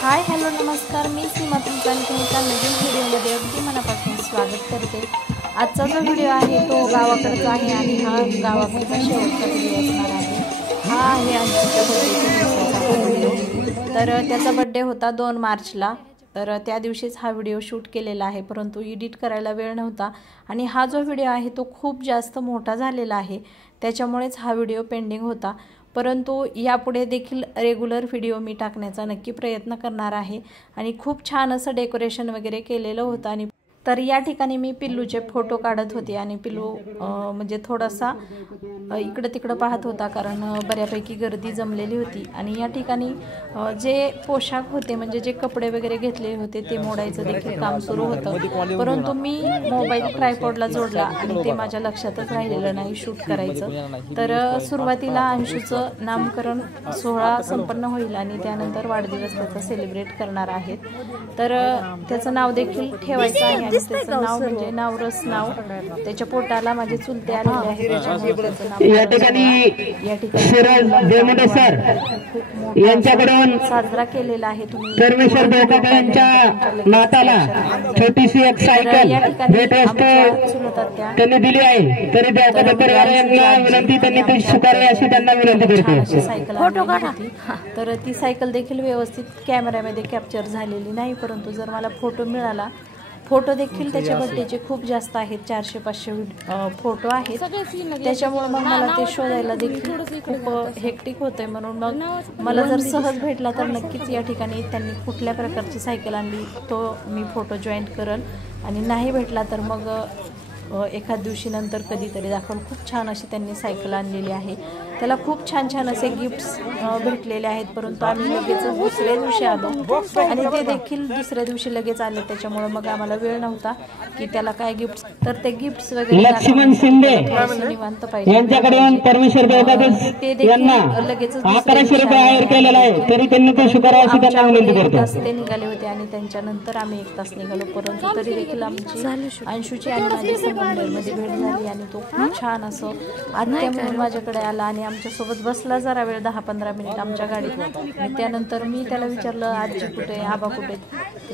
Hi hello नमस्कार, मी सीमा तुमचा एका नवीन व्हिडिओमध्ये अगदी मनापासून स्वागत करते। आजचा जो व्हिडिओ आहे तो गावाकडचा आहे आणि हा गावाकडचा शेवटचा व्हिडिओ असणार आहे। हा आहे अंशूच्या बर्थडेचा व्हिडिओ। तर त्याचा बर्थडे होता 2 मार्चला। तर त्या दिवशीच हा व्हिडिओ शूट केलेला आहे, परंतु एडिट करायला वेळ नव्हता आणि हा जो व्हिडिओ आहे तो खूप जास्त मोठा झालेला आहे, त्याच्यामुळेच हा व्हिडिओ पेंडिंग होता। परंतु यापुढे देखील रेग्युलर व्हिडिओ मी टाकण्याचा नक्की प्रयत्न करणार आहे आणि खूप छान असं डेकोरेशन वगैरे केलेलं होतं। आणि तर या ठिकाणी मी पिल्लूचे फोटो काढत होते आणि पिल्लू म्हणजे थोडासा इकडं तिकडं पाहत होता, कारण बऱ्यापैकी गर्दी जमलेली होती। आणि या ठिकाणी जे पोशाख होते म्हणजे जे कपडे वगैरे घेतले होते ते मोडायचं देखील काम सुरू होतं, परंतु मी मोबाईल ट्रायपॉडला जोडला आणि ते माझ्या लक्षातच राहिलेलं नाही शूट करायचं। तर सुरुवातीला अंशूचं नामकरण सोहळा संपन्न होईल आणि त्यानंतर वाढदिवस त्याचा सेलिब्रेट करणार आहेत। तर त्याचं नाव देखील ठेवायचं आहे आणि त्याचं नाव म्हणजे नावरस नाव त्याच्या पोटाला माझे चुलते आलेले आहेत, या ठिकाणी सर यांच्याकडून साजरा केलेला आहे। तुम्ही परमेश्वर देवकाका यांच्या नाताला छोटीशी एक सायकल भेट वस्तू त्यांनी दिली आहे, तरी देवकाका परिवाराला विनंती त्यांनी ती स्वीकारावी अशी त्यांना विनंती करतो। फोटो काढा। तर ती सायकल देखील व्यवस्थित कॅमेऱ्यामध्ये कॅप्चर झालेली नाही, परंतु जर मला फोटो मिळाला, फोटो देखील त्याच्या बर्थडेचे खूप जास्त आहेत, 400-500 फोटो आहेत, त्याच्यामुळे मग मला ते शोधायला देखील खूप हेक्टिक होतंय। म्हणून मग मला जर सहज भेटला तर नक्कीच या ठिकाणी त्यांनी कुठल्या प्रकारची सायकल आणली तो मी फोटो जॉईंट करल, आणि नाही भेटला तर मग एखाद दिवशी नंतर कधीतरी दाखवून। खूप छान अशी त्यांनी सायकल आणलेली आहे, त्याला खूप छान छान असे गिफ्ट्स भेटलेले आहेत, परंतु आम्ही लगेच दुसऱ्या दिवशी आलो आणि ते देखील दुसऱ्या दिवशी लगेच आले, त्याच्यामुळे मग आम्हाला वेळ नव्हता की त्याला काय गिफ्ट्स। तर ते गिफ्ट्स वगैरे लक्ष्मण शिंदे निवांत पाहिजे यांच्याकडून परमेश्वर देवकाका ते देखील लगेच 1100 रुपये हायर केलेला आहे, तरी त्यांनी तो स्वीकारावा अशी त्यांना विनंती करतो। ते निघाले होते आणि त्यांच्यानंतर आम्ही 1 तास निघालो, परंतु तरी देखील आमची अंशूची आणि माझी मध्ये भेट झाली आणि तो खूप छान असं आत्या म्हणून माझ्याकडे आला आणि आमच्यासोबत बसला जरा वेळ 10-15 मिनिट आमच्या गाडीत। आणि त्यानंतर मी त्याला विचारलं आजी कुठे, आबा कुठे,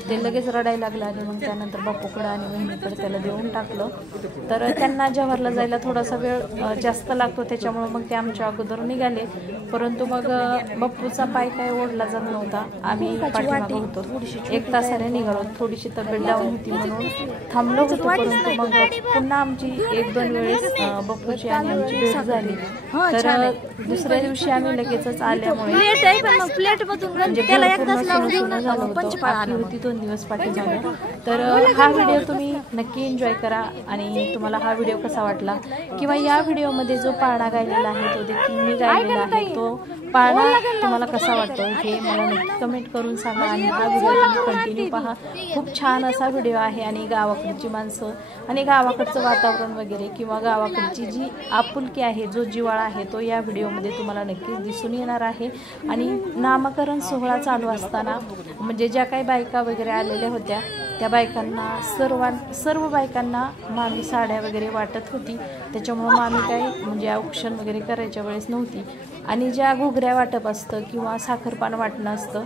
ते लगेच रडायला लागला आणि मग त्यानंतर बापूकडे आणि बहिणीकडे त्याला देऊन टाकलं। तर त्यांना जव्हारला जायला थोडासा वेळ जास्त लागतो, त्याच्यामुळे मग ते आमच्या अगोदर निघाले, परंतु मग बापूचा पाय काय ओढला जात नव्हता, आम्ही पाठीमागे होतो। 1 तासाने निघालो, थोडीशी तब्येत डाऊन होती म्हणून थांबलो होतो, परंतु मग पुन्हा आमची 1-2 वेळेस बापूची आणि आमची भेट झाली। तर दुसऱ्या दिवशी आम्ही लगेचच आल्यामुळे होती 2 दिवस पाठीमागे। तर हा व्हिडिओ तुम्ही नक्की एन्जॉय करा आणि तुम्हाला हा व्हिडिओ कसा वाटला किंवा या व्हिडिओमध्ये जो पाळणा गायलेला आहे तो देखील मी गायलेला आहे, तो पाळणा तुम्हाला कसा वाटतो हे मला नक्की कमेंट करून सांगा आणि हा व्हिडिओ तुम्ही कंटिन्यू पहा। खूप छान असा व्हिडिओ आहे आणि गावाकडची माणसं आणि गावाकडचं वातावरण वगैरे किंवा गावाकडची जी आपुलकी आहे, जो जिव्हाळा आहे तो या व्हिडिओमध्ये तुम्हाला नक्कीच दिसून येणार आहे। आणि नामकरण सोहळा चालू असताना म्हणजे ज्या काही बायका वगैरे आलेल्या होत्या त्या बायकांना सर्व बायकांना मामी साड्या वगैरे वाटत होती, त्याच्यामुळे मामी काही म्हणजे औक्षण वगैरे करायच्या वेळेस नव्हती। आणि ज्या घुगऱ्या वाटप असतं किंवा साखरपान वाटणं असतं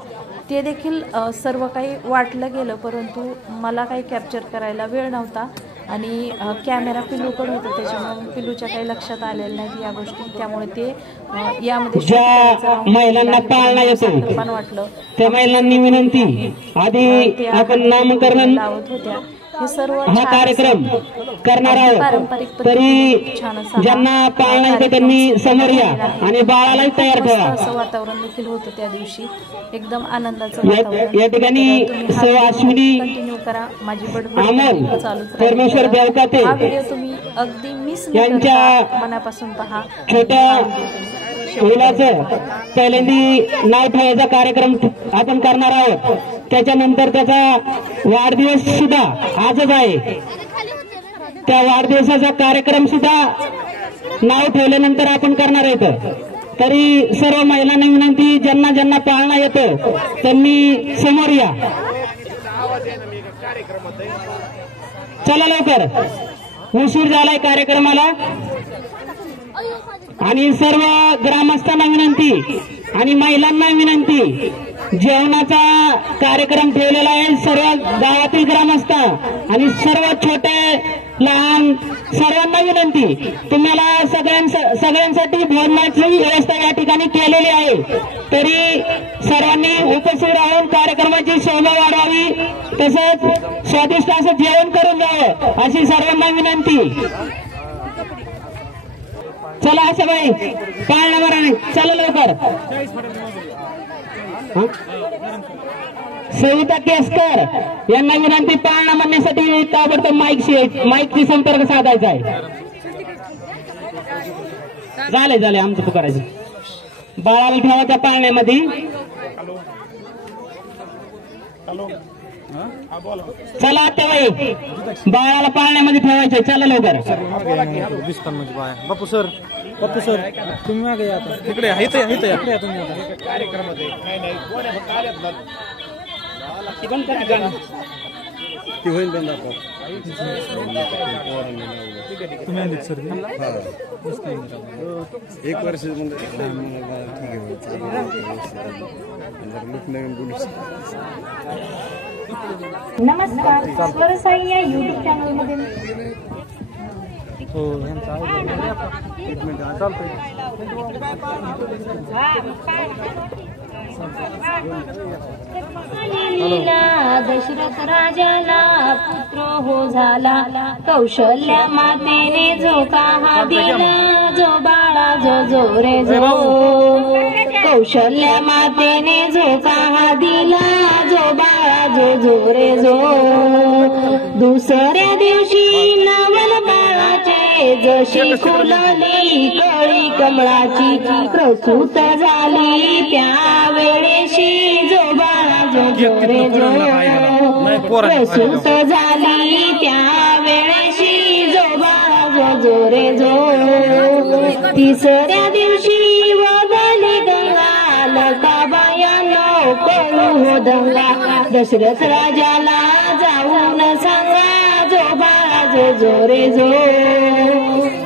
ते देखील सर्व काही वाटलं गेलं, परंतु मला काही कॅप्चर करायला वेळ नव्हता आणि कॅमेरा पिल्लूकडे होता, त्याच्यामुळे पिल्लूच्या काही लक्षात आलेल्या नाहीत या गोष्टी, त्यामुळे ते यामध्ये महिलांना पाळणा येतो पण वाटलं त्या महिलांनी विनंती आधी आपण नामकरण लावत होत्या। हे सर्व हा कार्यक्रम करणार आहोत, तरी ज्यांना पाळणा येतो त्यांनी समोर या आणि बाळालाही तयार ठेवा। असं वातावरण देखील होतं त्या दिवशी, एकदम आनंदाचं वातावरण। या ठिकाणी अश्विनी कंटिन्यू करा, माझी अमोल चालूच परमेश्वर देवकाते हा व्हिडिओ तुम्ही अगदी मिस न करता मनापासून पहा। छोट्या मुलाचं पहिल्यांदी नाव ठेवायचा कार्यक्रम आपण करणार आहोत, त्याच्यानंतर त्याचा वाढदिवस सुद्धा आजच आहे, त्या वाढदिवसाचा कार्यक्रम सुद्धा नाव ठेवल्यानंतर आपण करणार आहेत। तरी सर्व महिलांना विनंती, ज्यांना ज्यांना पाळणा येतं त्यांनी समोर या, चला लवकर, उशीर झालाय कार्यक्रमाला। आणि सर्व ग्रामस्थांना विनंती आणि महिलांना विनंती, जेवणाचा कार्यक्रम ठेवलेला आहे. सर्व गावातील ग्रामस्थ आणि सर्व छोटे लहान सर्वांना विनंती, तुम्हाला सगळ्यांसाठी भोजनाची व्यवस्था या ठिकाणी केलेली आहे. तरी सर्वांनी उपस्थित राहून कार्यक्रमाची शोभा वाढवावी, तसंच स्वादिष्ट असं जेवण करून जावं अशी सर्वांना विनंती. चला असं बाई पाळणा मारा, चला लवकर. सविता केसकर यांना विनंती, पाळणा म्हणण्यासाठी ताबडतोब माईकशी संपर्क साधायचा आहे. झाले आमचं पुकारायचं. बाळाला ठेवा त्या पाळण्यामध्ये. चला आत्याबाई, बाळाला पाळण्यामध्ये ठेवायचंय. चला लवकर. बापू सर तुम्ही मागे या आता. इकडे इकडे तुम्ही ती होईल बंद आता. तुम्ही आलीत सर. एक वर्ष नमस्कार, स्वरसाई या युट्यूब चॅनल मध्ये हो यांचा एक मिनिट चालतंय. दशरथ राजाला पुत्र हो झाला, कौशल्या मातेने झोका हा दिला, जो बाळा जो रे जो. कौशल्या मातेने झोका हा दिला, जो बाळा जो रे जो. दुसऱ्या दिवशी नवल बाळाचे जशी फुलली कळी कमळाची, प्रसूत झाली त्या वेळेशी, जो बाळा जो रे जो. प्रसूत झाली त्या वेळेशी, जो बाळा जो रे जो. तिसऱ्या दिवशी वगली गंगा, लकाबायानो कळू हो दंगा, दशरथ राजाला जाऊन सांगा, जो बाळा जो रे जो.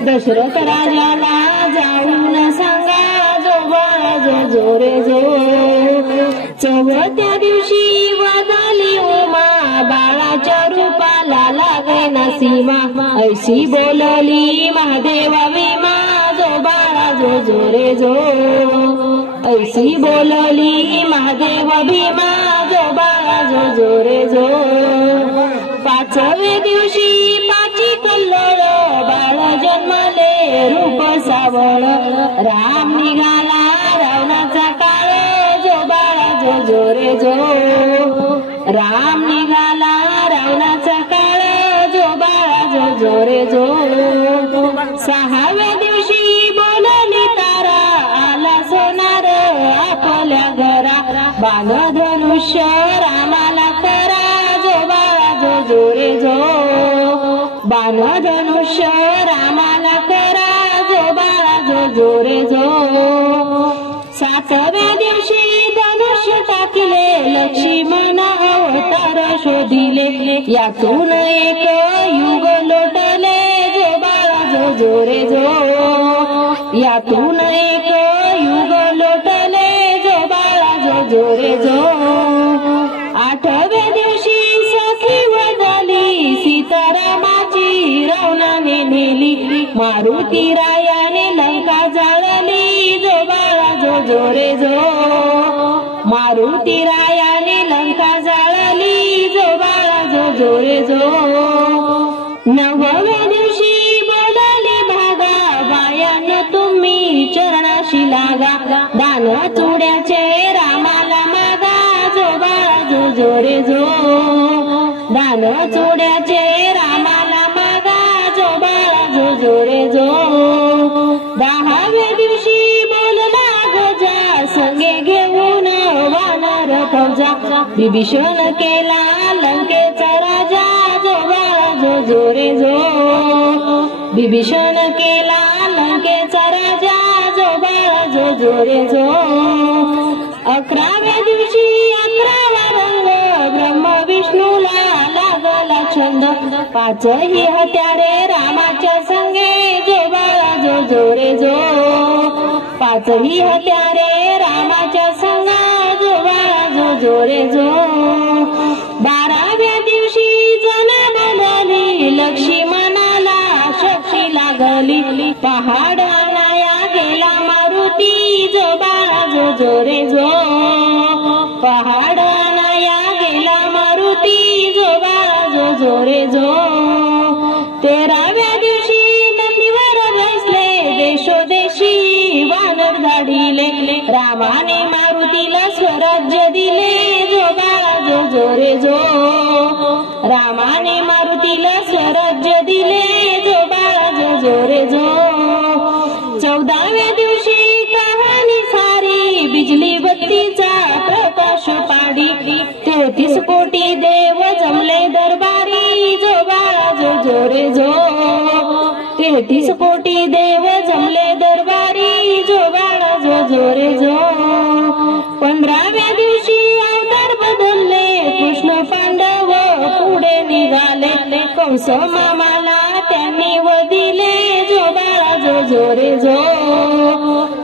दशरथ राजाला जाऊन सांगा, जो बाळा जो रे जो. चौथ्या दिवशी वदली उमा, बाळाच्या रूपाला लागे ना सीमा, ऐशी बोलली महादेवा विमा, जो बाळा जो रे जो. ऐशी बोलली महादेव भीमा, जो बाळा जो रे जो. पाचव्या दिवशी पाची कल्लोळ, बाळ जन्मले रूप सावळ, राम निघाला रावणाचा काळ, जो बाळा जो रे जो. राम निघाला रावणाचा काळ, जो बाळा जो रे जो. सहाव्या दिवशी बोलली तारा, आला सोनार आपल्या घरा, बाण धनुष्य रामाला करा, जो बाळा जो रे जो. बाण धनुष्य रामाला करा, जो बाळा जो रे जो. सातव्या दिवशी धनुष्य टाकले, लक्ष्मण अवतार शोधिले, यातून एक युग लोटले, जो बाळा जो रे जो. यातून एक युग लोटले, जो बाळा जो रे जो. आठव्या दिवशी सखी वदली, सीतारामाची रावणाने नेली, मारुती रायाने लंका जाळली, जो बाळा जो रे जो. मारुती रायाने लंका जाळली, जो बाळा जो रे जो. नवव्या दिवशी बोलली भागा, बायानो तुम्ही चरणाशी लागा, दान चुड्याचे रामाला मागा, जो बाळा जो रे जो. दान चुड्याचे रामाला मागा, जो बाळा जो रे जो. दहाव्या दिवशी बोलला गजा, संगे घेऊन वानर फौजा, विभीषण केला लंकेचा राजा, जो बाळा जो रे जो. विभीषण केला लंकेचा राजा, जो बाळा जो रे जो. 11व्या दिवशी 11वा रंग, ब्रह्म विष्णूला लागला छंद, पाचही हत्यारे रामाच्या संगे, जो बाळा जो रे जो. पाचही हत्यारे रामाच्या संगा, जो बाळा जो रे जो 12व्या दिवशी जण बोलली लक्ष्मणाला शक्ती लागली पहाडाला गेला मारुती जो बाळा जो रे जो पहाडाला गेला मारुती जो बाळा जो रे जो 13व्या दिवशी नंदीवर बसले देशोदेशी वानर धाडिले रामाने मारुतीला स्वराज्य दिले जो बाळा जो रे जो रामाने मारुतीला स्वराज्य दिले जो बाळा जो रे जो 14व्या दिवशी कहाणी सारी बिजली बत्तीचा प्रकाश पाडी 33 कोटी देव जमले दरबारी जो बाळा जो रे जो 33 कोटी देव जमले दरबारी जो बाळा जो रे जो 15व्या दिवशी अवतार बदलले कृष्ण पांडव पुढे निघाले कंस मामाला त्यांनी वदिले जो बाळा जो रे जो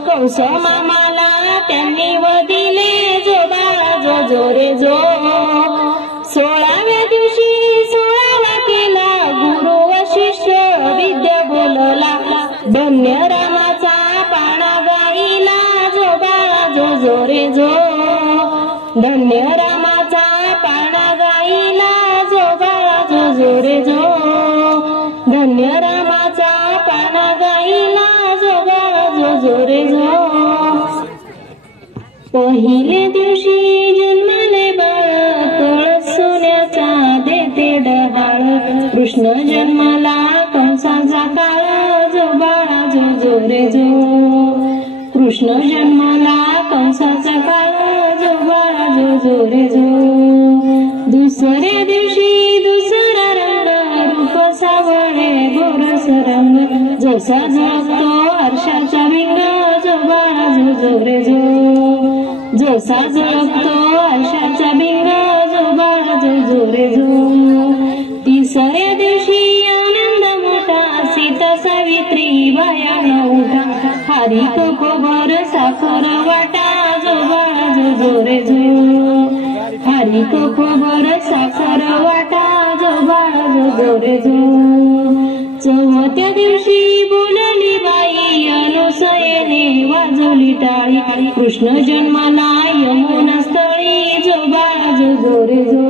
कंस मामाला त्यांनी वदिले जो बाळा जो रे जो 16व्या दिवशी 16वा केला गुरु व शिष्य विद्या बोलला धन्य रामाचा पाळणा गाईला जो बाळा जो रे जो धन्य रामाचा पाळणा गाईला जो बाळा जो रे जो धन्य रामाचा पाळणा गाईला जो बाळा जो रे जो पहिले दिवशी जन्मले बाळ कळस सोन्याचा देते डहाळ कृष्ण जन्माला कंसाचा काळ जो बाळा जो रे जो कृष्ण जन्माला कंसाचा काळ जो बाळा जो रे जो दुसऱ्या दिवशी दुसरा रंग रूप सावळे गोरस रंग जसा जगतो हर्षाचा विंग जो बाळा जो रे जो जसा जगतो हर्षाचा बिंग जो बाळा जो रे जो 3ऱ्या दिवशी आनंद मोठा सीता सावित्री बायान उठा हरी कोकोबर साखर वाटा जो बाळा जो रे जो हरी कोकोबर साखर वाटा जो बाळा जो रे जो 4थ्या दिवशी बोलली बाई अनुसयेने वाजवली टाळी कृष्ण जन्माला यमुना स्थळी जो बाळा जो रे जो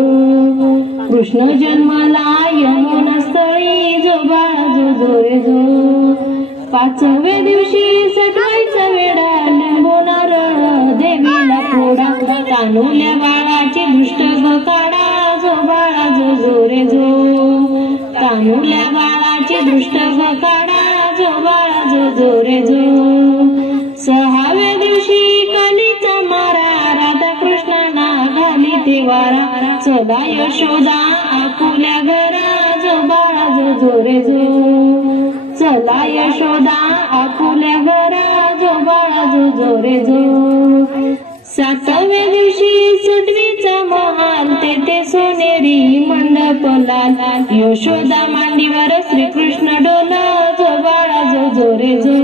कृष्ण जन्माला यमुना स्थळी जो बाळा जो रे जो 5व्या दिवशी सकाळचा वेडा लिंबू नारळ देवीला फोडा तानुल्या बाळाची दृष्ट काढा जो बाळा जो रे जो तानुल्या बाळाची दृष्ट काढा जो बाळा जो रे जो 6व्या दिवशी कलीचा मारा राधा कृष्णाला घाली ते वारा चला यशोदा आकुल्या घरा जो बाळा जो रे जो चला यशोदा आकुल्या घरा जो बाळा जो रे जो 7व्या दिवशी सुटवीचा महाल तेथे सोनेरी मंडप लाल यशोदा मांडीवर श्रीकृष्ण डोला जो बाळा जो रे जो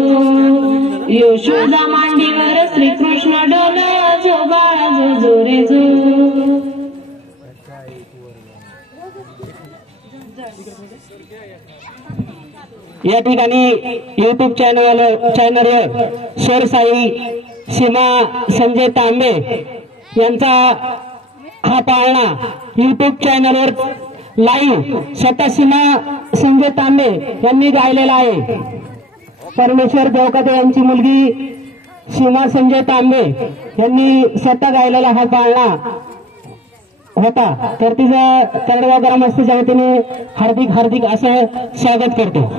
यशोदा मांडीवर श्रीकृष्ण डोला जो बाळा जो रे जो या ठिकाणी युट्यूब चॅनलवर सर साई सीमा संजय तांबे यांचा हा पाळणा युट्यूब चॅनलवर लाईव्ह स्वतः सीमा संजय तांबे यांनी गायलेला आहे. परमेश्वर देवकते यांची मुलगी सीमा संजय तांबे यांनी स्वतः गायलेला हा पाळणा होता. तर तिचं तळगाव ग्रामस्थांच्या वतीने हार्दिक हार्दिक असं स्वागत करतो.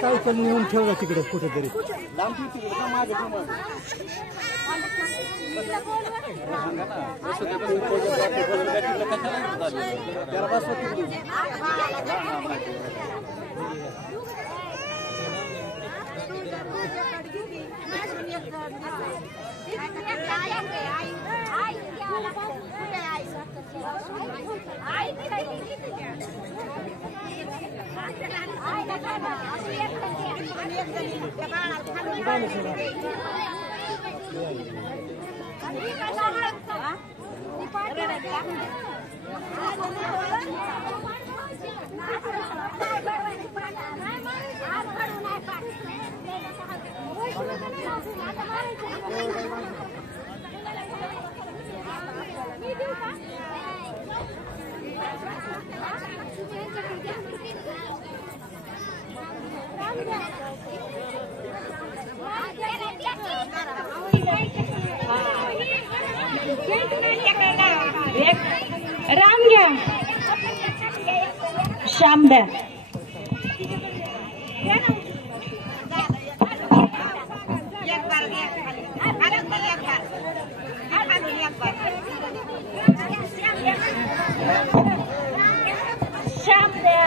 सायकल नेऊन ठेवला तिकडे कुठेतरी. राम घ्या, श्याम द्या. श्याम द्या.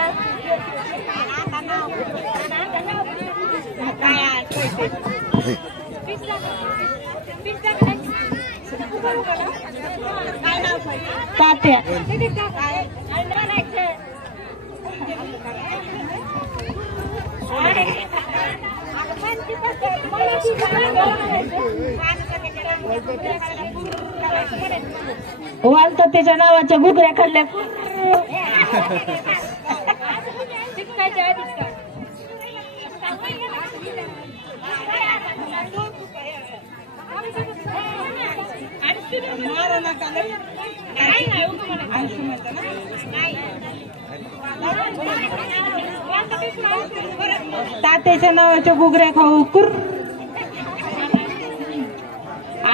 तात्या वालत त्याच्या नावाच्या घुगऱ्या खाल्ल्या. तात्याच्या नावाच्या घुगऱ्या खाऊ कुर.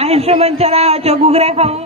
आयुष्यमानच्या नावाच्या घुगऱ्या खाऊ.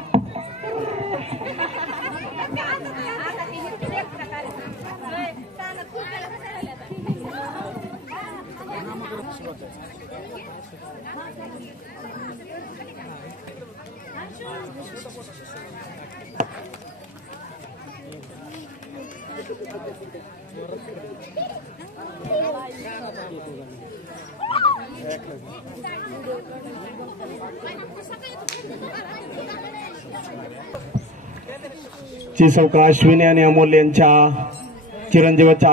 चिसौका अश्विनी आणि अमोल यांच्या चिरंजीवाच्या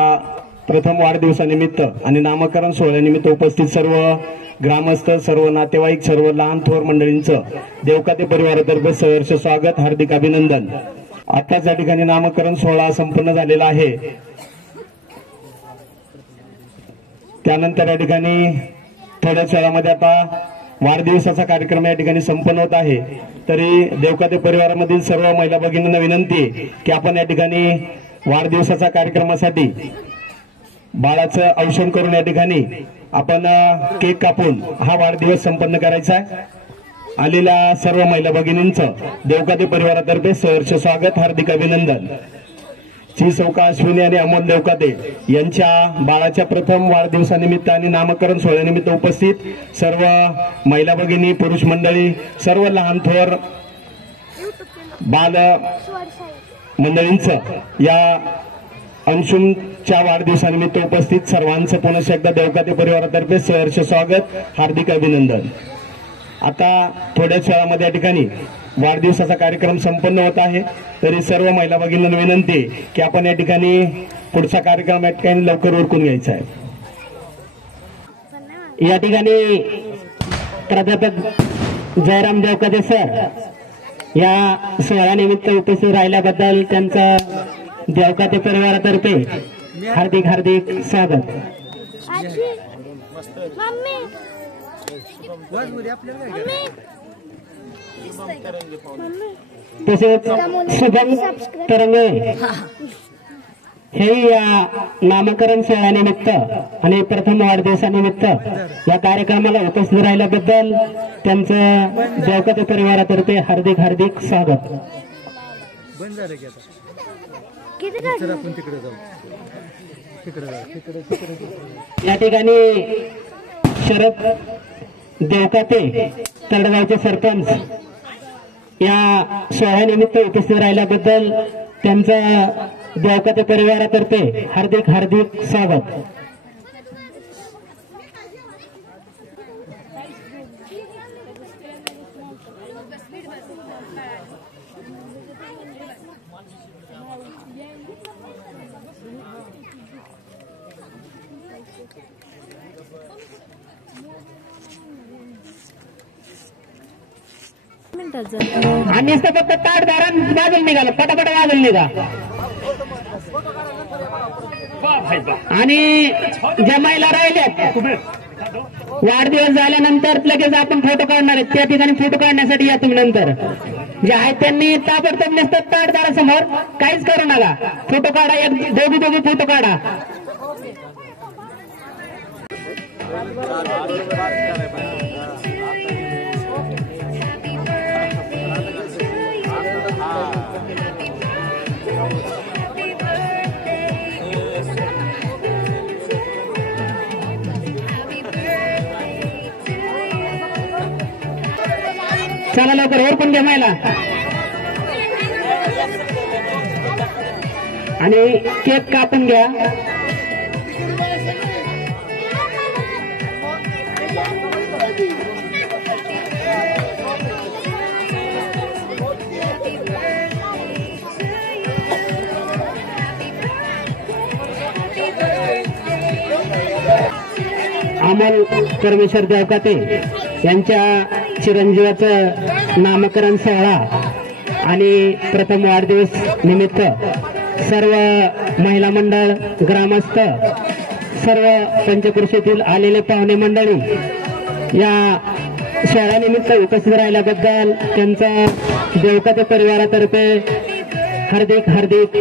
प्रथम वाढदिवसानिमित्त आणि नामकरण सोहळ्यानिमित्त उपस्थित सर्व ग्रामस्थ, सर्व नातेवाईक, सर्व लहान थोर मंडळींचं देवकाते परिवारातर्फे सहर्ष स्वागत, हार्दिक अभिनंदन. आताच या ठिकाणी नामकरण सोहळा संपन्न झालेला आहे. त्यानंतर या ठिकाणी थोड्याच वेळामध्ये आता वाढदिवसाचा कार्यक्रम या ठिकाणी संपन्न होत आहे. तरी देवकाते परिवारामधील सर्व महिला भगिनींना विनंती आहे की आपण या ठिकाणी वाढदिवसाच्या कार्यक्रमासाठी बाळाचं औषण करून या ठिकाणी आपण केक कापून हा वाढदिवस संपन्न करायचा आहे. आलेल्या सर्व महिला भगिनींचं देवकाते परिवारातर्फे सहर्ष स्वागत, हार्दिक अभिनंदन. चिसौका अश्विनी आणि अमोल देवकाते यांच्या बाळाच्या प्रथम वाढदिवसानिमित्त आणि नामकरण सोहळ्यानिमित्त उपस्थित सर्व महिला भगिनी, पुरुष मंडळी, सर्व लहान थोर बाल मंडळींचं या अंशुमच्या वाढदिवसानिमित्त उपस्थित सर्वांचं पुनश्च एकदा देवकाते परिवारातर्फे सहर्ष स्वागत, हार्दिक अभिनंदन. आता थोड्याच वेळामध्ये या ठिकाणी वाढदिवसाचा कार्यक्रम संपन्न होत आहे. तरी सर्व महिला भगिनींना विनंती की आपण या ठिकाणी पुढचा कार्यक्रम या ठिकाणी लवकर उरकून घ्यायचा आहे. या ठिकाणी प्राध्यापक जयराम देवकाते सर या सोहळ्यानिमित्त उपस्थित राहिल्याबद्दल त्यांचं देवकाते परिवारातर्फे हार्दिक हार्दिक स्वागत. तसेच शुभम तरंगे हे या नामकरण सोहळ्यानिमित्त आणि प्रथम वाढदिवसानिमित्त या कार्यक्रमाला उपस्थित राहिल्याबद्दल त्यांचं देवकाते परिवारातर्फे हार्दिक हार्दिक स्वागत. आपण तिकडे जाऊ तिकडे या ठिकाणी शरद देवकाते तळगावचे सरपंच या सोहळ्यानिमित्त उपस्थित राहिल्याबद्दल त्यांचं देवकाते परिवारातर्फे हार्दिक हार्दिक स्वागत. आणि फक्त ताटदारां बाजूला निघालं पटापट बाजूला निघा आणि ज्या महिला राहिल्यात वाढदिवस झाल्यानंतर लगेच आपण फोटो काढणार आहेत त्या ठिकाणी फोटो काढण्यासाठी या तुम्ही नंतर जे आहेत त्यांनी ताबडतोब नसतात ताटदारासमोर काहीच करू नका फोटो काढा एक दोघी फोटो काढा. चला लवकर ओरकून घ्या महिला आणि केक कापून घ्या. अमोल परमेश्वर देवकाते यांच्या चिरंजीवाचं नामकरण सोहळा आणि प्रथम वाढदिवस निमित्त सर्व महिला मंडळ ग्रामस्थ सर्व पंचकृषीतील आलेले पाहुणे मंडळी या सोहळ्यानिमित्त उपस्थित राहिल्याबद्दल त्यांचं देवकाते परिवारातर्फे हार्दिक हार्दिक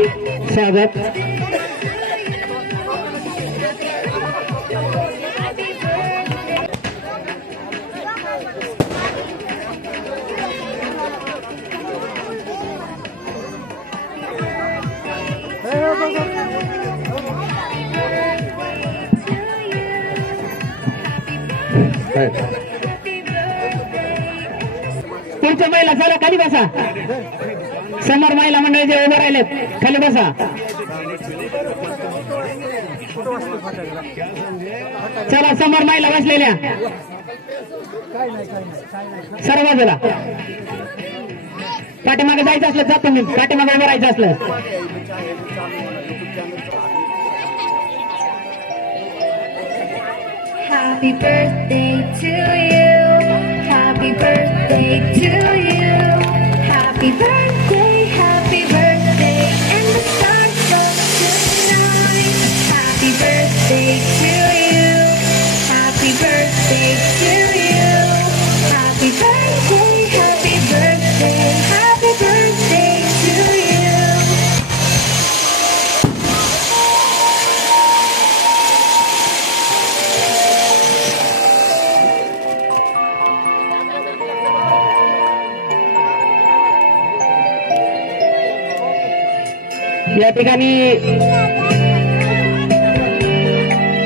स्वागत. पुढच्या महिला चला खाली बसा. समोर महिला मंडळी जे उभे राहिलेत खाली बसा. चला समोर महिला बसलेल्या सर्व बाजूला पाठीमागे जायचं असलं जातो मी पाठीमागे उभं राहायचं असलं. Happy birthday to you. Happy birthday to you. Happy birthday, and the stars of tonight. Happy birthday to you. Happy birthday to you. Happy birthday, happy birthday to you.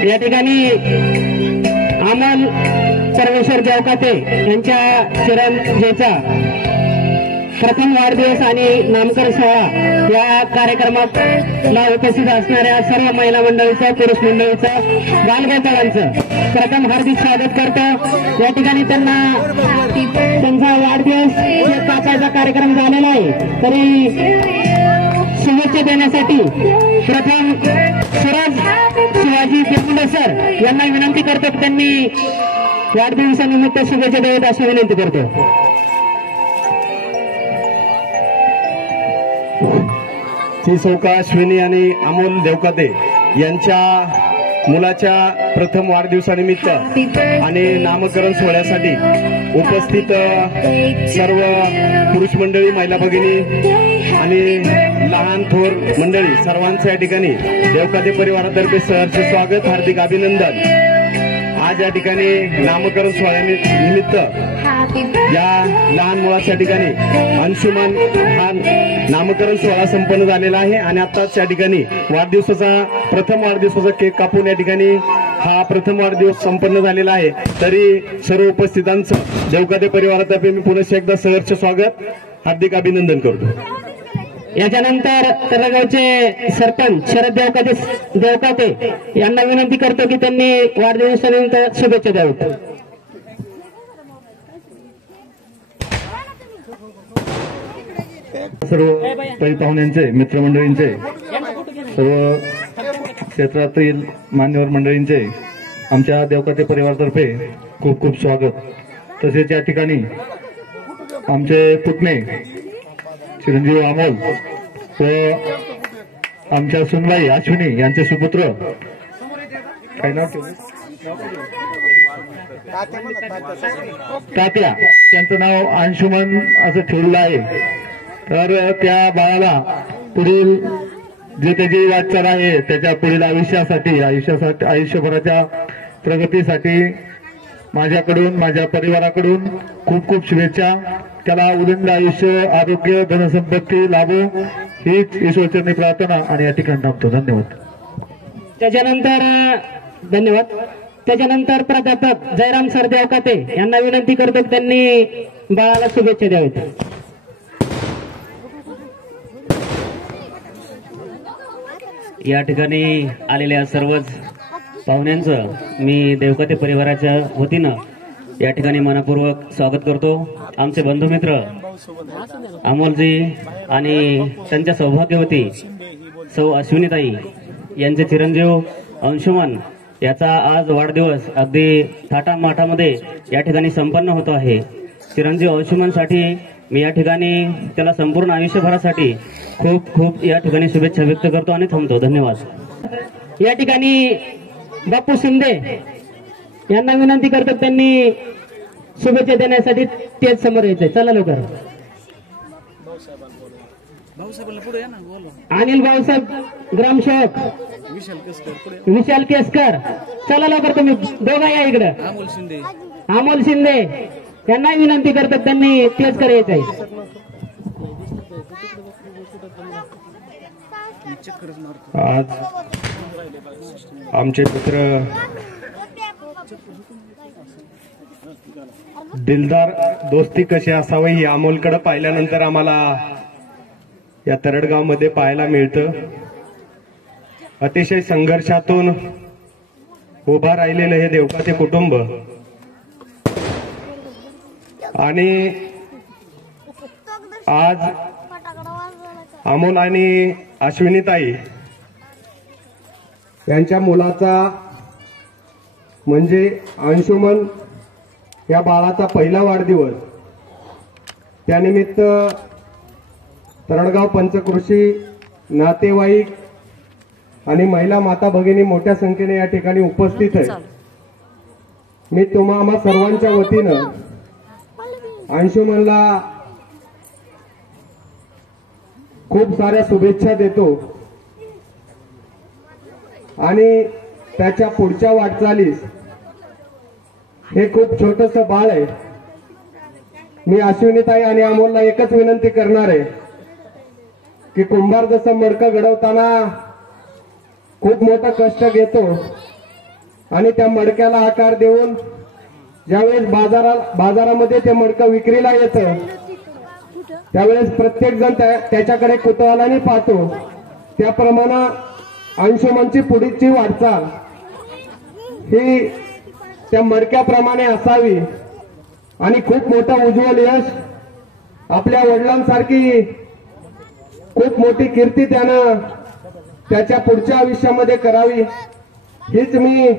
या ठिकाणी अमोल परमेश्वर देवकाते यांच्या चिरंजीवाचा प्रथम वाढदिवस आणि नामकरण सोहळा या कार्यक्रमाला उपस्थित असणाऱ्या सर्व महिला मंडळीचं पुरुष मंडळीचं बालगोपाळांचं प्रथम हार्दिक स्वागत करतो. या ठिकाणी त्यांना त्यांचा वाढदिवस केक कापायचा कार्यक्रम झालेला आहे तरी शुभेच्छा देण्यासाठी प्रथम सुरज शिवाजी देवुंडे सर यांना विनंती करतो की त्यांनी वाढदिवसानिमित्त शुभेच्छा द्याव्यात अशी विनंती करतो. श्री सौका अश्विनी आणि अमोल देवकाते यांच्या मुलाच्या प्रथम वाढदिवसानिमित्त आणि नामकरण सोहळ्यासाठी उपस्थित सर्व पुरुष मंडळी महिला भगिनी आणि लहान थोर मंडळी सर्वांचं या ठिकाणी देवकाते परिवारातर्फे सहर्ष स्वागत हार्दिक अभिनंदन. आज या ठिकाणी नामकरण सोहळ्यानिमित्त या लहान मुलाच्या ठिकाणी अंशुमन हा नामकरण सोहळा संपन्न झालेला आहे आणि आताच या ठिकाणी प्रथम वाढदिवसाचा केक कापून या ठिकाणी हा प्रथम वाढदिवस संपन्न झालेला आहे. तरी सर्व उपस्थितांचं देवकाते परिवारातर्फे मी पुन्हा एकदा सहर्ष स्वागत, हार्दिक अभिनंदन करतो. याच्यानंतर तळगावचे सरपंच शरद देवकाते यांना विनंती करतो की त्यांनी वाढदिवसानिमित्त शुभेच्छा द्याव्यात. सर्व पै पाहुण्यांचे, मित्रमंडळींचे, सर्व क्षेत्रातील मान्यवर मंडळींचे आमच्या देवकाते परिवारातर्फे खूप खूप स्वागत. तसेच या ठिकाणी आमचे पुतणे चिरंजीव अमोल व आमच्या सुनबाई अश्विनी यांचे सुपुत्र, काय नाव तात्या, त्यांचं नाव अंशुमन असं ठेवलेलं आहे. तर त्या बाळाला पुढील जे त्याची वाटचाल आहे त्याच्या पुढील आयुष्यभराच्या प्रगतीसाठी माझ्याकडून, माझ्या परिवाराकडून खूप खूप शुभेच्छा. त्याला उदंड आयुष्य, आरोग्य, धनसंपत्ती लाभो हीच ईश्वरचरणी प्रार्थना आणि या ठिकाणी थांबतो. धन्यवाद. त्याच्यानंतर प्राध्यापक जयराम सर देवकाते यांना विनंती करतो की त्यांनी बाळाला शुभेच्छा द्याव्यात. या ठिकाणी आलेल्या सर्वच पाहुण्यांचं मी देवकाते परिवाराच्या वतीनं या ठिकाणी मनपूर्वक स्वागत करतो. आमचे बंधुमित्र अमोलजी आणि त्यांच्या सौभाग्यवती सौ अश्विनीताई यांचे चिरंजीव अंशुमन याचा आज वाढदिवस अगदी थाटामाटामध्ये या ठिकाणी संपन्न होतो आहे. चिरंजीव अंशुमनसाठी मी या ठिकाणी त्याला संपूर्ण आयुष्यभरासाठी खूप खूप या ठिकाणी शुभेच्छा व्यक्त करतो आणि थांबतो. धन्यवाद. या ठिकाणी बापू शिंदे यांना विनंती करतो त्यांनी शुभेच्छा देण्यासाठी तेच समोर यायचंय. चला लवकर. अनिल भाऊसाहेब ग्रामसेवक विशाल केसकर, चला लवकर. तुम्ही दोघा या इकडं. अमोल शिंदे यांना विनंती करतात त्यांनी तेच करायचंय. आज आमचे मित्र दिलदार दोस्ती कशी असावी ही अमोलकडे पाहिल्यानंतर आम्हाला या तरडगाव मध्ये पाहायला मिळतं. अतिशय संघर्षातून उभा राहिलेलं हे देवकाते कुटुंब आणि आज अमोल आणि अश्विनीताई यांच्या मुलाचा म्हणजे अंशुमन या बाळाचा पहिला वाढदिवस, त्यानिमित्त तरडगाव पंचकृषी नातेवाईक आणि महिला माता भगिनी मोठ्या संख्येने या ठिकाणी उपस्थित आहे. मी आम्हा सर्वांच्या वतीनं अंशुमनला खूप साऱ्या शुभेच्छा देतो आणि त्याच्या पुढच्या वाटचालीस हे खूप छोटस बाळ आहे. मी अश्विनीताई आणि अमोलला एकच विनंती करणार आहे की कुंभार जसं मडकं घडवताना खूप मोठं कष्ट घेतो आणि त्या मडक्याला आकार देऊन ज्यावेळेस बाजारामध्ये ते मडकं विक्रीला येतं त्यावेळेस प्रत्येक जण त्याच्याकडे कुतूहलाने पाहतो, त्याप्रमाणे अंशुमनची पुढची वाटचाल ही त्या मडक्याप्रमाणे असावी आणि खूप मोठं उज्ज्वल यश, आपल्या वडिलांसारखी खूप मोठी कीर्ती त्यानं त्याच्या पुढच्या आयुष्यामध्ये करावी हीच मी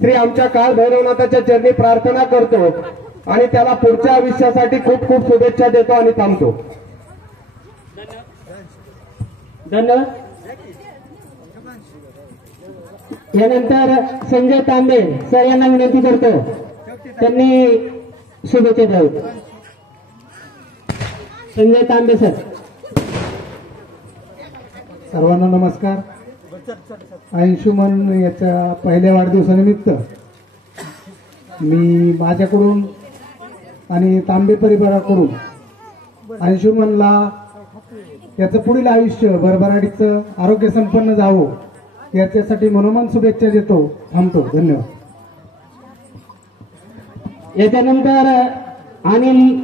श्री आमच्या काळ भैरवनाथाच्या चरणी प्रार्थना करतो आणि त्याला पुढच्या आयुष्यासाठी खूप खूप शुभेच्छा देतो आणि थांबतो. धन्यवाद. यानंतर संजय तांबे सर यांना विनंती करतो त्यांनी शुभेच्छा द्याव्यात. संजय तांबे सर. सर्वांना नमस्कार. अंशुमन याच्या पहिल्या वाढदिवसानिमित्त मी माझ्याकडून आणि तांबे परिवाराकडून अंशुमनला त्याचं पुढील आयुष्य भरभराटीचं आरोग्य संपन्न जावं याच्यासाठी मनोमन शुभेच्छा देतो. थांबतो. धन्यवाद. याच्यानंतर अनिल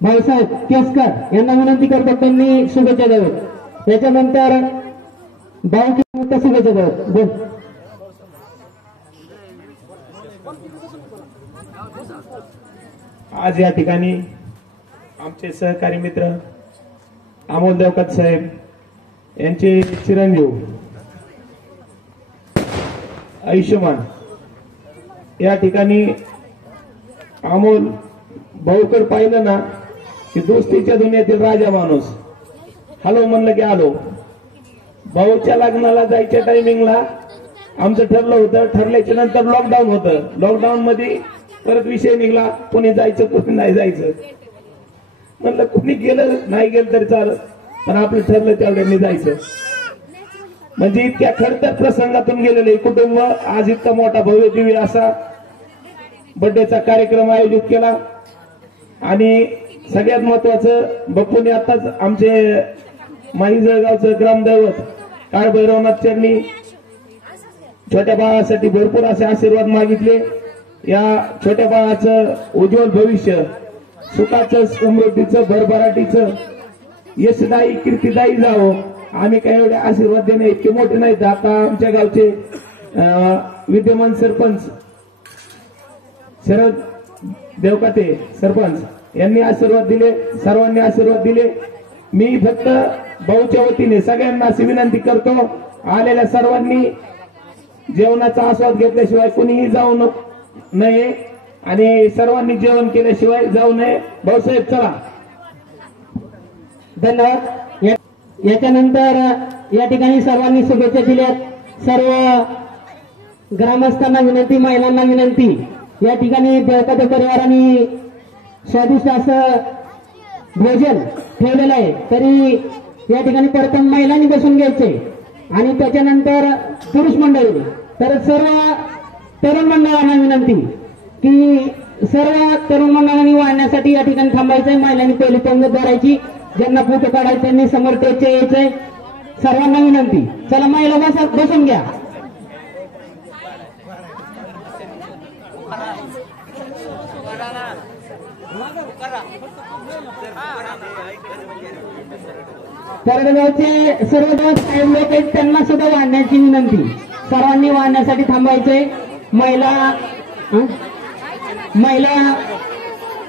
भाऊसाहेब केसकर यांना विनंती करतो त्यांनी शुभेच्छा द्याव्यात. याच्यानंतर भाऊ शुभेच्छा द्याव्यात. बोल. आज या ठिकाणी आमचे सहकारी मित्र अमोल देवकत साहेब यांचे चिरंजीव आयुष्यमान या ठिकाणी अमोल भाऊकर पाहिलं ना की दोस्तीच्या दुनियेतील राजा माणूस. हॅलो म्हणलं की आलो. भाऊच्या लग्नाला जायच्या टायमिंगला आमचं ठरलं होतं. ठरल्याच्या नंतर लॉकडाऊन होतं. लॉकडाऊन मध्ये परत विषय निघला कोणी जायचं कोणी नाही जायचं. म्हणलं कुणी गेलं नाही गेलं तरी चालत पण आपलं ठरलं तेवढ्यांनी जायचं. म्हणजे इतक्या खडतर प्रसंगातून गेलेलं कुटुंब आज इतका मोठा भव्य दिव्य असा बर्थडेचा कार्यक्रम आयोजित केला. आणि सगळ्यात महत्वाचं बप्पूने आताच आमचे माही जळगावचं ग्रामदैवत काळभैरवनाथ चरणी छोट्या बाळासाठी भरपूर असे आशीर्वाद मागितले. या छोट्या बाळाचं उज्ज्वल भविष्य सुखाचं समृद्धीचं भरभराटीचं यशदायी कीर्तिदायी जावं. आम्ही काही एवढे आशीर्वाद देणे इतके मोठे नाहीत. आता आमच्या गावचे विद्यमान सरपंच शरद देवकाते सरपंच यांनी आशीर्वाद दिले. सर्वांनी आशीर्वाद दिले. मी फक्त भाऊच्या वतीने सगळ्यांना अशी विनंती करतो आलेल्या सर्वांनी जेवणाचा आस्वाद घेतल्याशिवाय कोणीही जाऊ नये आणि सर्वांनी जेवण केल्याशिवाय जाऊ नये. भाऊसाहेब चला. धन्यवाद. याच्यानंतर या ठिकाणी सर्वांनी शुभेच्छा दिल्यात. सर्व ग्रामस्थांना विनंती, महिलांना विनंती. या ठिकाणी देवकाते परिवाराने स्वादिष्ट असं भोजन ठेवलेलं आहे. तरी या ठिकाणी प्रथम महिलांनी बसून घ्यायचे आणि त्याच्यानंतर पुरुष मंडळी. तर सर्व तरुण मंडळांना विनंती की सर्व तरुण मंडळांनी वाढण्यासाठी या ठिकाणी थांबायचंय. महिलांनी पहिली पंगत धरायची. ज्यांना फोटो काढायचे त्यांनी समोर त्याचे यायचंय. सर्वांना विनंती. चला महिला बसून घ्या. तरगावचे सर्व साहेब लोक आहेत त्यांना सुद्धा वाढण्याची विनंती. सर्वांनी वाढण्यासाठी थांबायचंय. महिला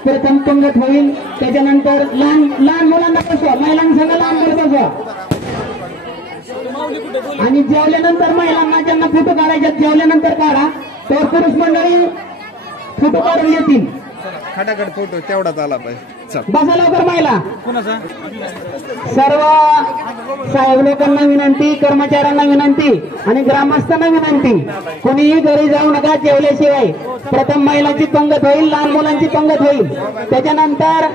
प्रथम पंगत होईल. त्याच्यानंतर लहान मुलांना बसवा. महिलांसंग लहान मुलं बसवा. आणि जेवल्यानंतर महिलांना ज्यांना फोटो काढायचे जेवल्यानंतर काढा. तर पुरुष मंडळी फोटो काढून येतील. खटाखट फोटो तेवढाच आला पाहिजे. बसा लवकर महिला. सर्व साहेब लोकांना विनंती, कर्मचाऱ्यांना विनंती आणि ग्रामस्थांना विनंती कोणीही घरी जाऊ नका जेवल्याशिवाय. प्रथम महिलांची पंगत होईल, लहान मुलांची पंगत होईल, त्याच्यानंतर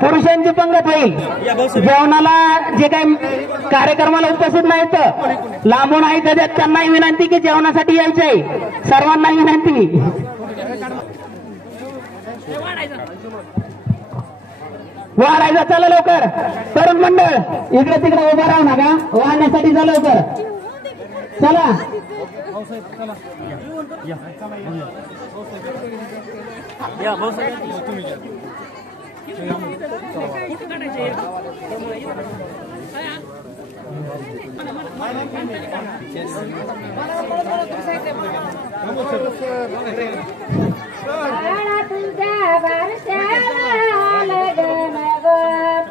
पुरुषांची पंगत होईल. जेवणाला जे काही कार्यक्रमाला उपस्थित नाहीत लांबून आहेत त्यांनाही विनंती की जेवणासाठी यायचंय. सर्वांना विनंती. वाढायचा. चला लवकर. तरुण मंडळ इकडे तिकडे उभा राहू नका. वाढण्यासाठी जा लवकर. चला. बाळा तुझ्या बारशाला लगन गोत,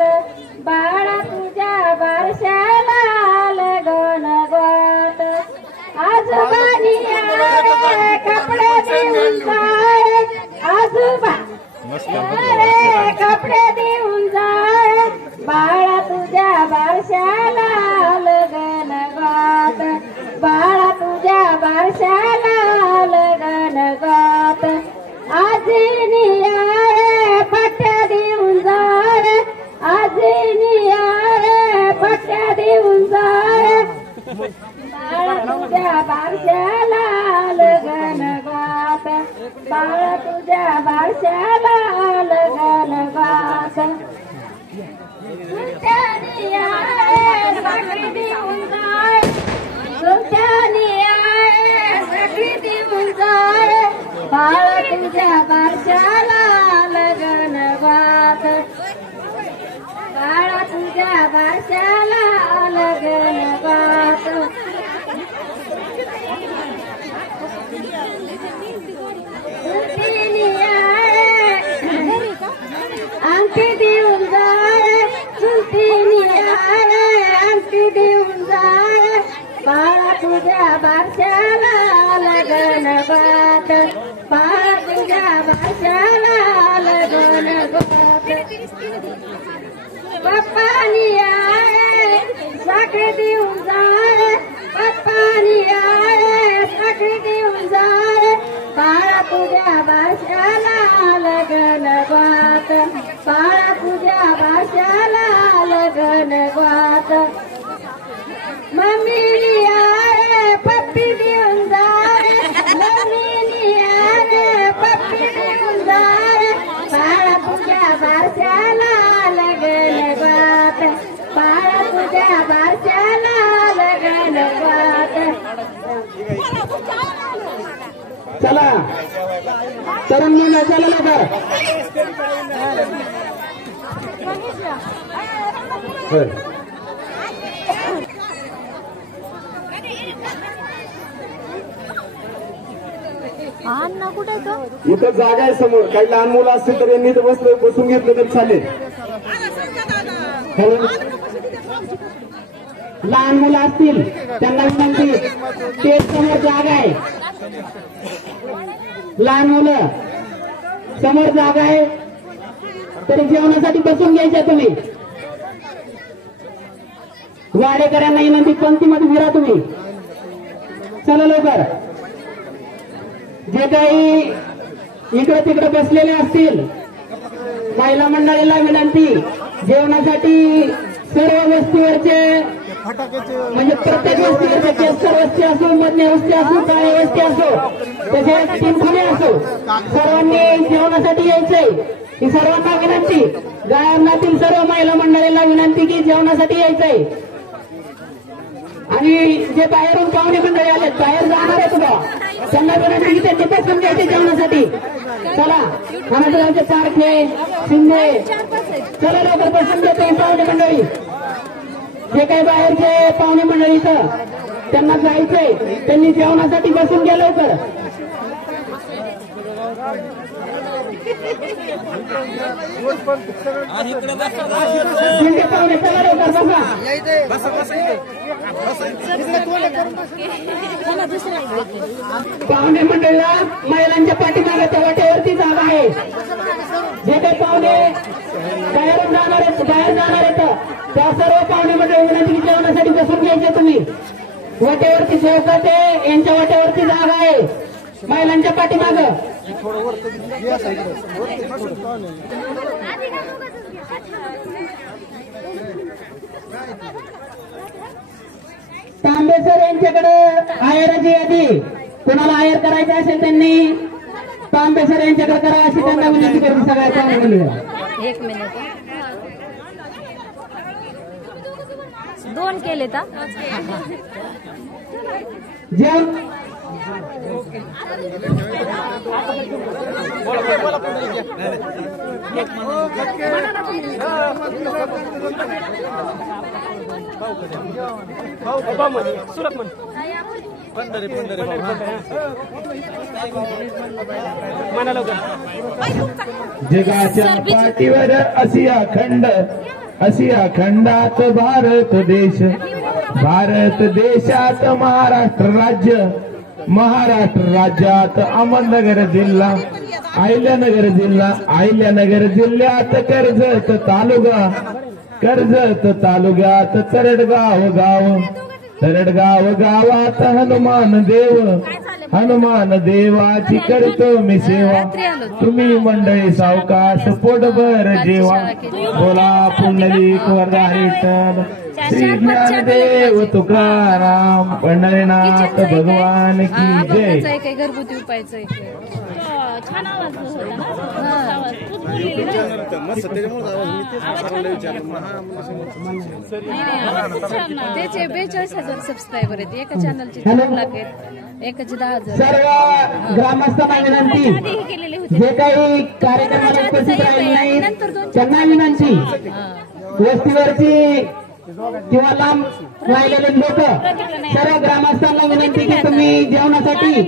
बाळा तुझ्या बारशाला लगन गोत. आजोबानी आले कपडे देऊन जाय, आजोबा अरे कपडे देऊन जाय. बाळा तुझ्या बारशाला लगन गोत, बाळा तुझ्या बारशाला लगन गोत. आजीनी आरे पट्ट्या देऊन जाय, आजीनी आरे पट्ट्या देऊन जाय. बाळा तुझ्या बारशाला लगन गोत, बाळा तुझ्या बारशाला बारशाला लगन गात तुमच्या नियाळे साखरी देऊन जाय तुमच्या नियाळे साखरी देऊन जाय बाळा तुझ्या बारशाला लगन गात बाळा तुझ्या बारशाला लगन गात अंगठी देऊन जाय चुलतीनी अंगठी देऊन जाय बाळा तुझ्या बारशाला लगन गात बाळा तुझ्या बारशाला लगन गात पप्पानी साखर देऊन जाय पप्पानी साखर देऊन जाय बाळा तुझ्या बारशाला लगन गात बाळा तुझ्या बारशाला लगन गात मम्मीनी पप्पी देऊन जाय मम्मीनी पप्पी देऊन जाय बाळा तुझ्या बारशाला लगन गात बाळा तुझ्या बारशाला लगन गात चला तरुण मुलं चला लवकर अण्णा कुठे आहे तो? इथं जागा आहे समोर. काही लहान मुलं असतील तर यांनी इथं बसून घेतलं तरी चालेल. लहान मुलं असतील त्यांना विनंती ते समोर जागा आहे. लहान मुलं समोर जागा आहे तरी जेवणासाठी बसून घ्यायच्या तुम्ही. वाडेकरांना विनंती पंक्तीमध्ये फिरा तुम्ही. चला लवकर. जे काही इकडे तिकडे बसलेले असतील महिला मंडळीला विनंती जेवणासाठी सर्व वस्तीवरचे म्हणजे प्रत्येक वस्तीवरचे केसर वस्ती असो मध्य वस्ती असो काळे वस्ती असो तसेच चिंचोली असो सर्वांनी जेवणासाठी यायचंय ही सर्वांना विनंती. गायनातील सर्व महिला मंडळीला विनंती की जेवणासाठी यायचंय. आणि जे बाहेरून पाहुणे मंडळी आले बाहेर जाणार आहेत बा त्यांना विनंती की त्यांचे बसून घ्यायचे जेवणासाठी. चला खानाचे सारखे शिंदे चला लवकर बसून घेते पाहुणे मंडळी. जे काही बाहेरचे पाहुणे मंडळी इथं त्यांना जायचंय त्यांनी जेवणासाठी बसून घ्या लवकर. शिंदे पाहुणे चला लवकर बसा. पाहुणे मंडळीला महिलांच्या पाठीमागे त्या वाटेवरती जागा आहे. जे काही पाहुणे बाहेरून जाणार आहेत बाहेर जाणार आहेत त्या सर्व पाहुणे मंडळी विनंती जेवणासाठी बसून घ्यायचे तुम्ही. वाटेवरती चौकात आहे यांच्या वाटेवरती जागा आहे महिलांच्या पाठीमागं. तांबे सर यांच्याकडे आयराची यादी कोणाला आयर करायचं असेल त्यांनी तांबे सर यांच्याकडे करा अशी त्यांना विनंती करून सगळ्या पाहुणे मंडळीला. एक मिनिट दोन केले का जेवण जगाच्या पाठीवर असिया खंडात भारत देश, भारत देशात महाराष्ट्र राज्यात अहमदनगर जिल्हा, अहिल्यानगर जिल्ह्यात कर्जत तालुक्यात तरडगाव गावात हनुमान देवाची करतो मी सेवा. तुम्ही मंडळी सावकाश पोटभर जेवा. बोला पुंडलिक वरदा विठ्ठल श्री ज्ञानदेव तुकाराम पंढरीनाथ भगवान की जय. काही घरगुती उपायचं छान आवाज होता ना. त्याचे 42,000 सबस्क्रायबर आहेत. एका चॅनलचे 4 लाख आहेत, एकाचे 10,000. सर्व ग्रामस्थांना विनंती, जे काही कार्यक्रमाला उपस्थित राहिले नाही त्यांना विनंती, वस्तीवरची किंवा लांब राहिलेले लोक, सर्व ग्रामस्थांना विनंती की तुम्ही जेवणासाठी,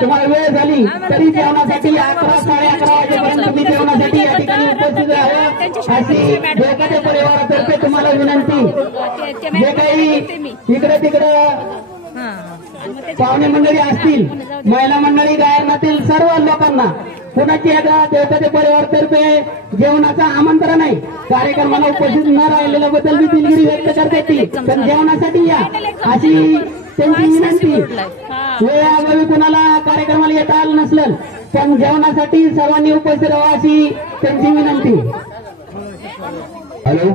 तुम्हाला वेळ झाली तरी जेवणासाठी 11, 11:30 वाजेपर्यंत तुम्ही जेवणासाठी या ठिकाणी उपस्थित राहावं अशी देवकाते परिवारातर्फे तुम्हाला विनंती. जे काही इकडे तिकडे पाहुणे मंडळी असतील, महिला मंडळी, गायनातील सर्व लोकांना पुन्हा एकदा देवकाते परिवारातर्फे जेवणाचं आमंत्रण आहे. कार्यक्रमाला उपस्थित न राहिलेल्याबद्दल मी दिलगिरी व्यक्त करते ती, पण जेवणासाठी या अशी त्यांची विनंती. वेळोवेळी कुणाला कार्यक्रमाला येता आलं नसलं पण जेवणासाठी सर्वांनी उपस्थित राहावं अशी त्यांची विनंती. हॅलो,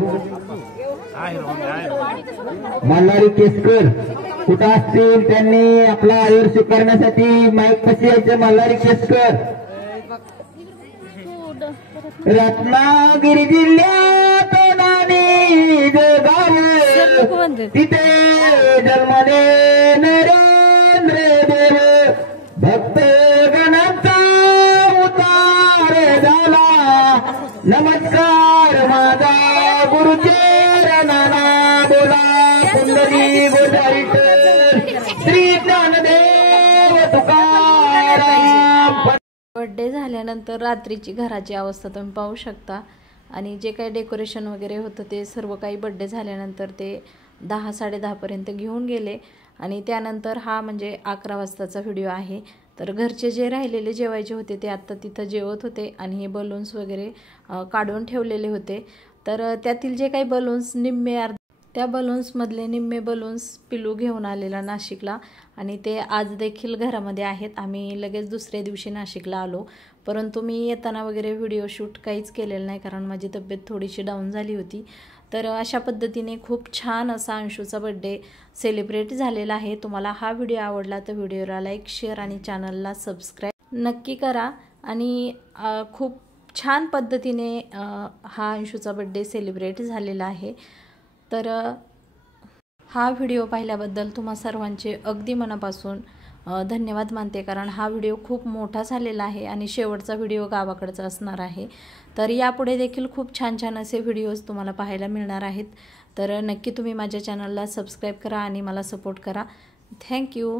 मल्हारी केसकर कुठं असतील त्यांनी आपला आयुर स्वीकारण्यासाठी माईक पशी यायचे. मल्हारी केसकर रत्नागिरी जिल्ह्यात नानी गाव, तिथे जन्मले नरेंद्र देव, भक्त गणांचा उतार झाला. नमस्कार माझा गुरुचरणाला, बोला कुंडली गोसाईत श्री ज्ञानदेव तुकाराम. बर्थडे झाल्यानंतर रात्रीची घराची अवस्था तुम्ही पाहू शकता. आणि जे काही डेकोरेशन वगैरे होतं ते सर्व काही बर्थडे झाल्यानंतर ते 10, 10:30 पर्यंत घेऊन गेले. आणि त्यानंतर हा म्हणजे 11 वाजताचा व्हिडिओ आहे. तर घरचे जे राहिलेले जेवायचे होते ते आत्ता तिथं जेवत होते. आणि हे बलून्स वगैरे काढून ठेवलेले होते. तर त्यातील जे काही बलून्स निम्मे, त्या बलून्समधले निम्मे बलून्स पिलू घेऊन आलेला नाशिकला, आणि ते आज देखील घरामध्ये आहेत. आम्ही लगेच दुसऱ्या दिवशी नाशिकला आलो, परंतु मी येताना वगैरे व्हिडिओ शूट काहीच केलेलं नाही कारण माझी तब्येत थोडीशी डाऊन झाली होती. तर अशा पद्धतीने खूप छान असा अंशूचा बर्थडे सेलिब्रेट झालेला आहे. तुम्हाला हा व्हिडिओ आवडला तर व्हिडिओला लाईक, शेअर आणि चॅनलला सबस्क्राईब नक्की करा. आणि खूप छान पद्धतीने हा अंशूचा बर्थडे सेलिब्रेट झालेला आहे. तर हा व्हिडिओ पाहिल्याबद्दल तुम्हा सर्वांचे अगदी मनापासून धन्यवाद मानते, कारण हा व्हिडिओ खूप मोठा झालेला आहे आणि शेवटचा व्हिडिओ गावाकडचा असणार आहे. तर यापुढे देखील खूप छान छान असे व्हिडिओज तुम्हाला पाहायला मिळणार आहेत. तर नक्की तुम्ही माझ्या चॅनलला सबस्क्राईब करा आणि मला सपोर्ट करा. थँक्यू.